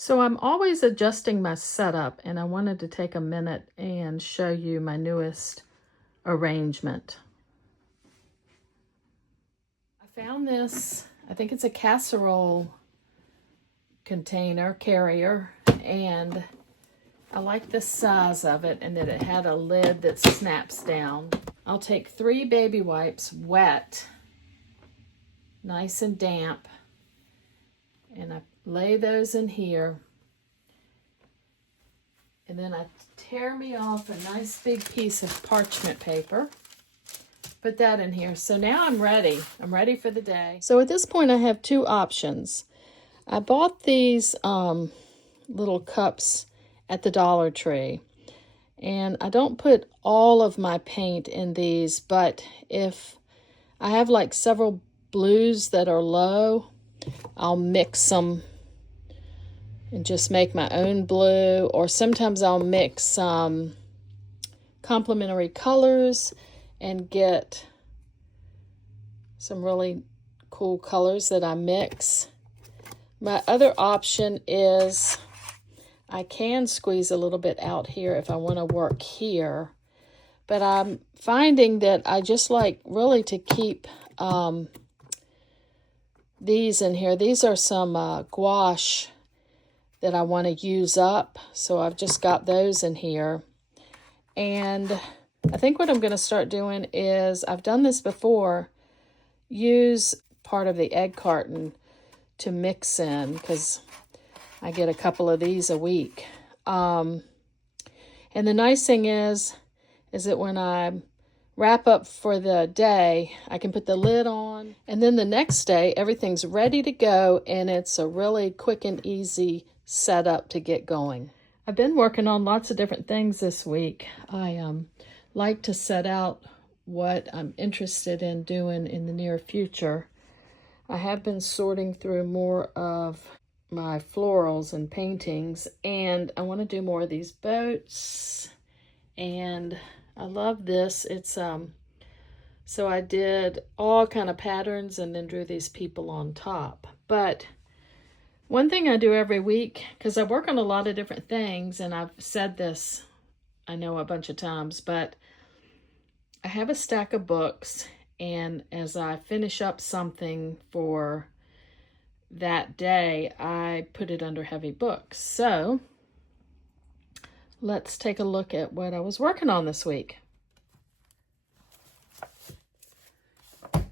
So I'm always adjusting my setup, and I wanted to take a minute and show you my newest arrangement. I found this, I think it's a casserole container carrier, and I like the size of it and that it had a lid that snaps down. I'll take 3 baby wipes, wet, nice and damp, and I lay those in here. And then I tear me off a nice big piece of parchment paper. Put that in here. So now I'm ready. I'm ready for the day. So at this point I have 2 options. I bought these little cups at the Dollar Tree. And I don't put all of my paint in these, but if I have like several blues that are low, I'll mix them and just make my own blue, or sometimes I'll mix some complementary colors and get some really cool colors that I mix. My other option is I can squeeze a little bit out here if I want to work here, but I'm finding that I just like really to keep these in here. These are some gouache that I want to use up, so I've just got those in here. And I think what I'm going to start doing is, I've done this before, use part of the egg carton to mix in, because I get a couple of these a week. And the nice thing is that when I wrap up for the day, I can put the lid on, and then the next day everything's ready to go, and it's a really quick and easy setup to get going. I've been working on lots of different things this week. I like to set out what I'm interested in doing in the near future. I have been sorting through more of my florals and paintings, and I want to do more of these boats, and I love this. It's so I did all kind of patterns and then drew these people on top. But one thing I do every week, because I work on a lot of different things, and I've said this, I know, a bunch of times, but I have a stack of books, and as I finish up something for that day, I put it under heavy books. So let's take a look at what I was working on this week.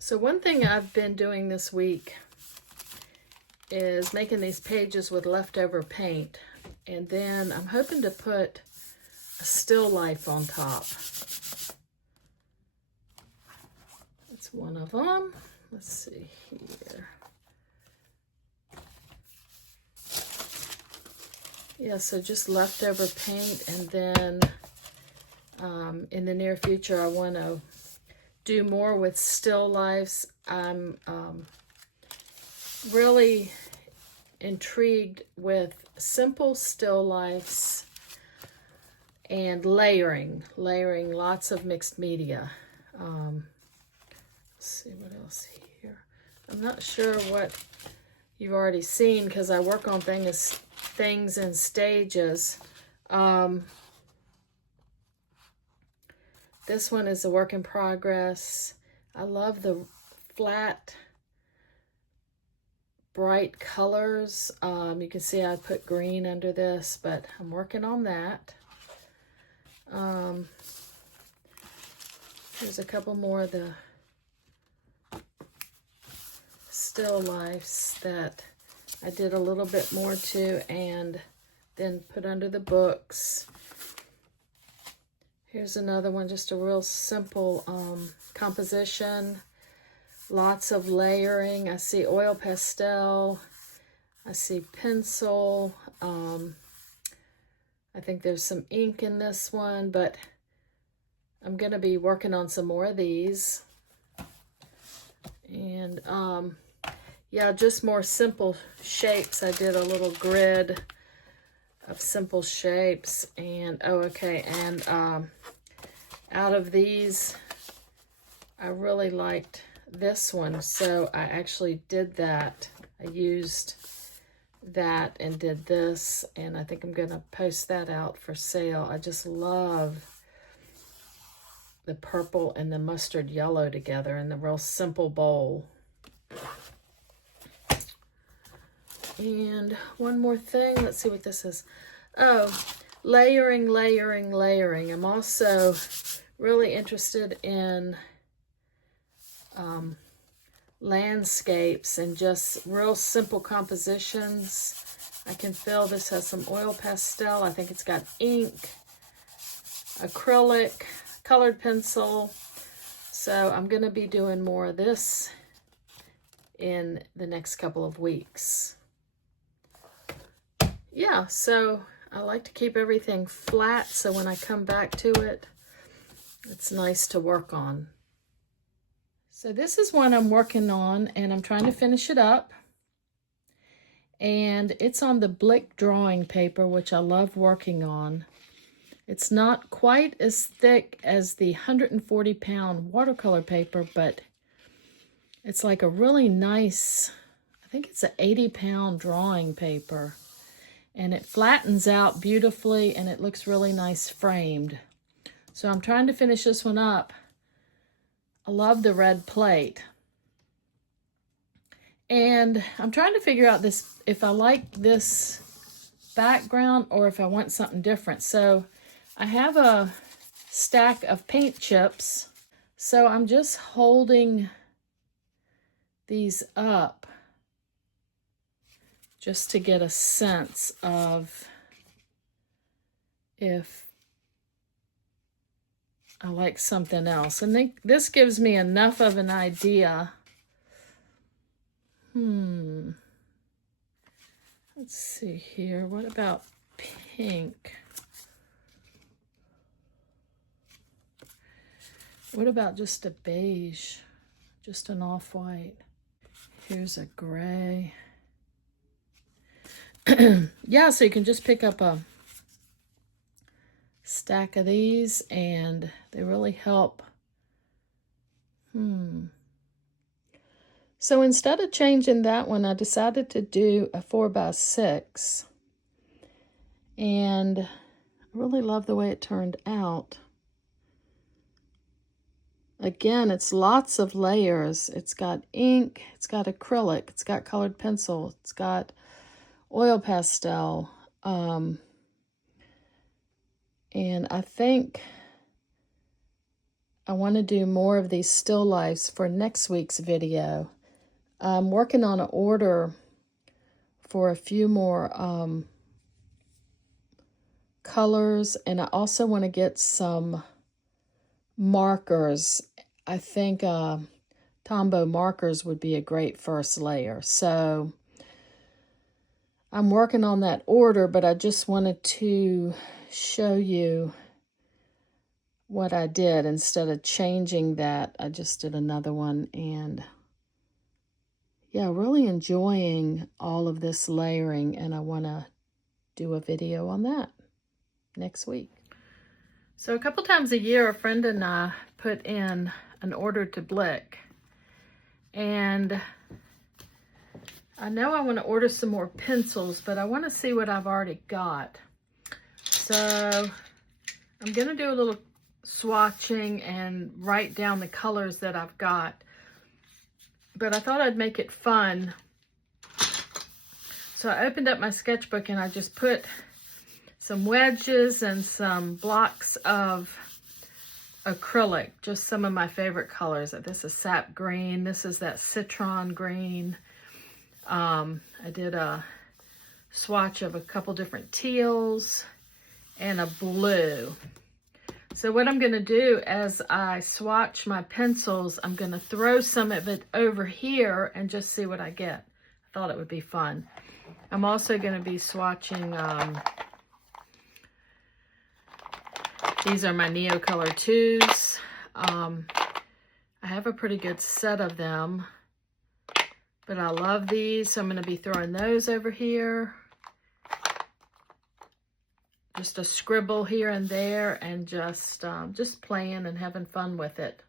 So one thing I've been doing this week is making these pages with leftover paint, and then I'm hoping to put a still life on top. That's one of them. Let's see here. Yeah, so just leftover paint, and then in the near future I want to do more with still lifes. I'm really intrigued with simple still lifes and layering lots of mixed media. Let's see what else here. I'm not sure what you've already seen, because I work on things in stages. This one is a work in progress. I love the flat, bright colors. You can see I put green under this, but I'm working on that. There's a couple more of the still lifes that I did a little bit more to, and then put under the books. Here's another one, just a real simple composition. Lots of layering. I see oil pastel. I see pencil. I think there's some ink in this one, but I'm going to be working on some more of these. And yeah, just more simple shapes. I did a little grid of simple shapes, and out of these, I really liked this one, so I actually did that. I used that and did this, and I think I'm going to post that out for sale. I just love the purple and the mustard yellow together in the real simple bowl. And one more thing, let's see what this is. Oh, layering, layering, layering. I'm also really interested in landscapes and just real simple compositions. I can feel this has some oil pastel. I think it's got ink, acrylic, colored pencil. So I'm going to be doing more of this in the next couple of weeks. Yeah, so I like to keep everything flat so when I come back to it, it's nice to work on. So this is one I'm working on, and I'm trying to finish it up. And it's on the Blick drawing paper, which I love working on. It's not quite as thick as the 140-pound watercolor paper, but it's like a really nice, I think it's an 80-pound drawing paper. And it flattens out beautifully, and it looks really nice framed. So I'm trying to finish this one up. I love the red plate. And I'm trying to figure out this, if I like this background or if I want something different. So I have a stack of paint chips. So I'm just holding these up just to get a sense of if I like something else. And this gives me enough of an idea. Let's see here. What about pink? What about just a beige? Just an off-white. Here's a gray. Yeah, so you can just pick up a stack of these and they really help. So instead of changing that one, I decided to do a 4x6. And I really love the way it turned out. Again, it's lots of layers. It's got ink, it's got acrylic, it's got colored pencil, it's got oil pastel. And I think I want to do more of these still lifes for next week's video. I'm working on an order for a few more colors, and I also want to get some markers. I think Tombow markers would be a great first layer. So I'm working on that order, but I just wanted to show you what I did. Instead of changing that, I just did another one, and yeah, really enjoying all of this layering, and I want to do a video on that next week. So a couple times a year, a friend and I put in an order to Blick, and I know I want to order some more pencils, but I want to see what I've already got. So I'm going to do a little swatching and write down the colors that I've got. But I thought I'd make it fun. So I opened up my sketchbook and I just put some wedges and some blocks of acrylic, just some of my favorite colors. This is sap green, this is that citron green. I did a swatch of a couple different teals and a blue. So what I'm going to do as I swatch my pencils, I'm going to throw some of it over here and just see what I get. I thought it would be fun. I'm also going to be swatching, these are my Neocolor 2s. I have a pretty good set of them, but I love these, so I'm going to be throwing those over here. Just a scribble here and there, and just playing and having fun with it.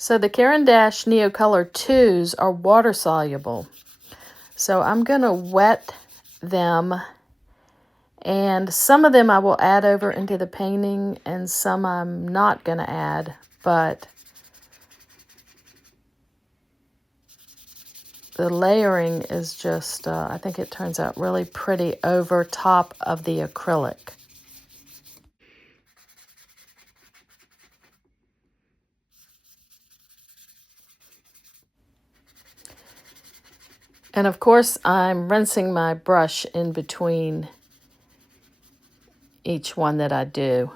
So the Caran d'Ache Neo Color 2s are water soluble. So I'm going to wet them, and some of them I will add over into the painting and some I'm not going to add, but the layering is just, I think it turns out really pretty over top of the acrylic. And of course, I'm rinsing my brush in between each one that I do.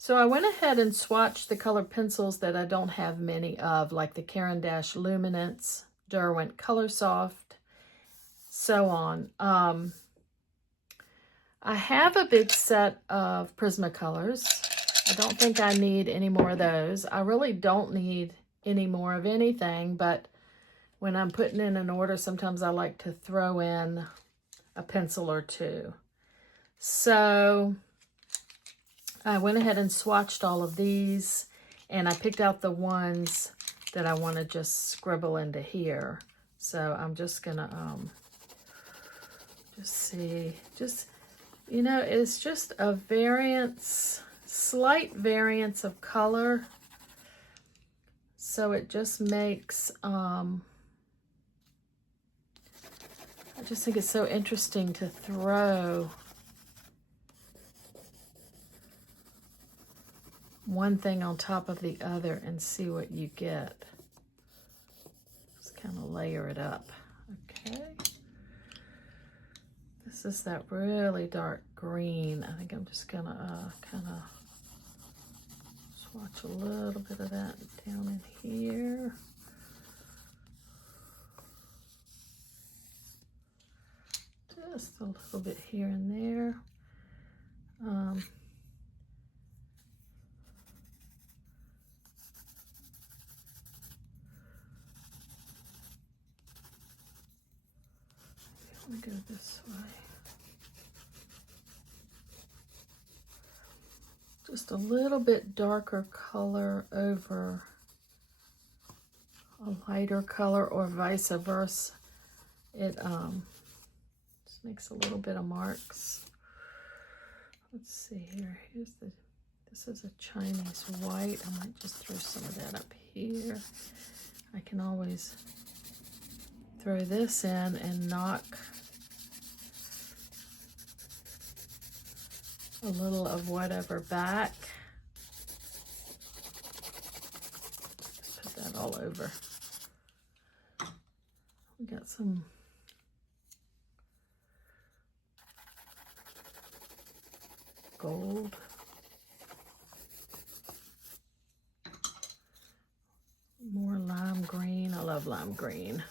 So I went ahead and swatched the color pencils that I don't have many of, like the Caran d'Ache Luminance, Derwent Color Soft, so on. I have a big set of Prismacolors. I don't think I need any more of those. I really don't need any more of anything, but when I'm putting in an order, sometimes I like to throw in a pencil or two. So I went ahead and swatched all of these, and I picked out the ones that I want to just scribble into here. So I'm just gonna just see, you know, it's just a variance, slight variance of color. So it just makes, I just think it's so interesting to throw one thing on top of the other and see what you get. Just kind of layer it up. Okay. This is that really dark green. I think I'm just gonna kind of swatch a little bit of that down in here. Just a little bit here and there. Let me go this way. Just a little bit darker color over a lighter color, or vice versa. It just makes a little bit of marks. Let's see here. This is a Chinese white. I might just throw some of that up here. I can always throw this in and knock a little of whatever back. Put that all over. We got some gold. More lime green. I love lime green.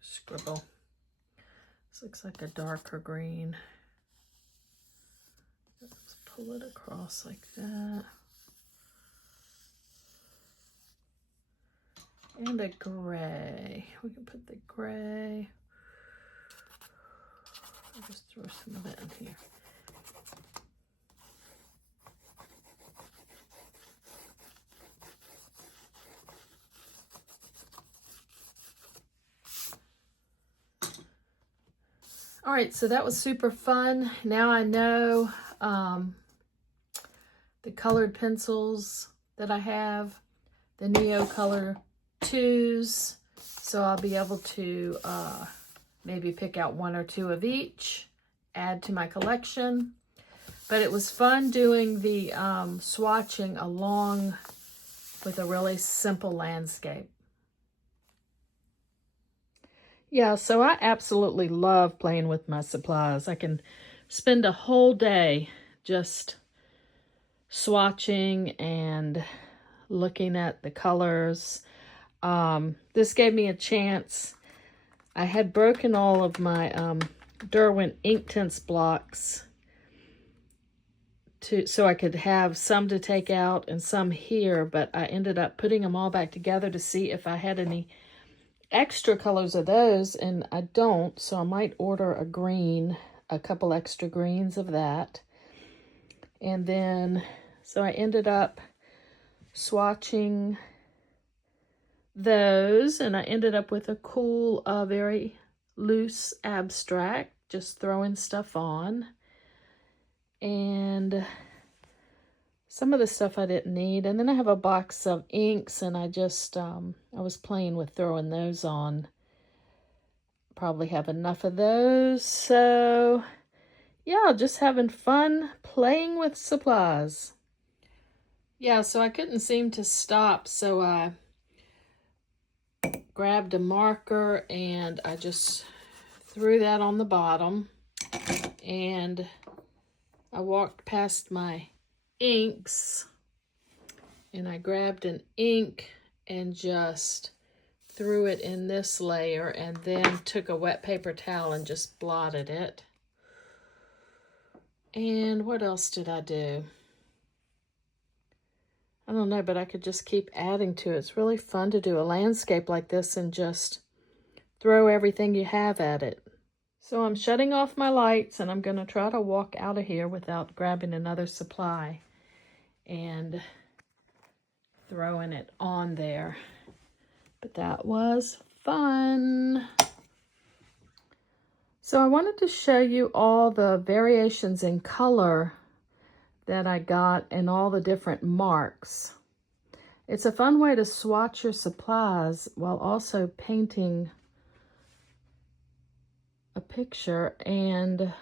Scribble. This looks like a darker green. Let's pull it across like that. And a gray. We can put the gray. I'll just throw some of that in here. All right, so that was super fun. Now I know the colored pencils that I have, the Neo Color 2s, so I'll be able to maybe pick out 1 or 2 of each, add to my collection. But it was fun doing the swatching along with a really simple landscape. Yeah, so I absolutely love playing with my supplies. I can spend a whole day just swatching and looking at the colors. This gave me a chance. I had broken all of my Derwent Inktense blocks so I could have some to take out and some here, but I ended up putting them all back together to see if I had any extra colors of those, and I don't, so I might order a green, a couple extra greens of that. And then, so I ended up swatching those, and I ended up with a cool, very loose abstract, just throwing stuff on. And some of the stuff I didn't need. And then I have a box of inks, and I just, I was playing with throwing those on. Probably have enough of those. So, yeah, just having fun playing with supplies. Yeah, so I couldn't seem to stop, so I grabbed a marker and I just threw that on the bottom. And I walked past my inks and I grabbed an ink and just threw it in this layer, and then took a wet paper towel and just blotted it. And what else did I do? I don't know, but I could just keep adding to it. It's really fun to do a landscape like this and just throw everything you have at it. So I'm shutting off my lights, and I'm going to try to walk out of here without grabbing another supply and throwing it on there. But that was fun. So I wanted to show you all the variations in color that I got and all the different marks. It's a fun way to swatch your supplies while also painting a picture. And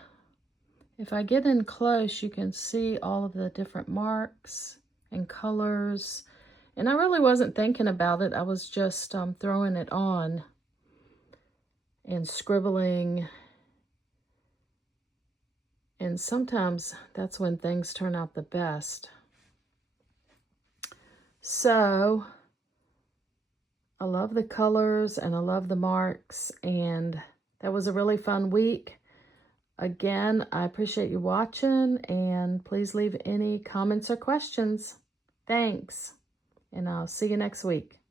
if I get in close, you can see all of the different marks and colors. And I really wasn't thinking about it. I was just throwing it on and scribbling. And sometimes that's when things turn out the best. So I love the colors and I love the marks, and that was a really fun week. Again, I appreciate you watching, and please leave any comments or questions. Thanks, and I'll see you next week.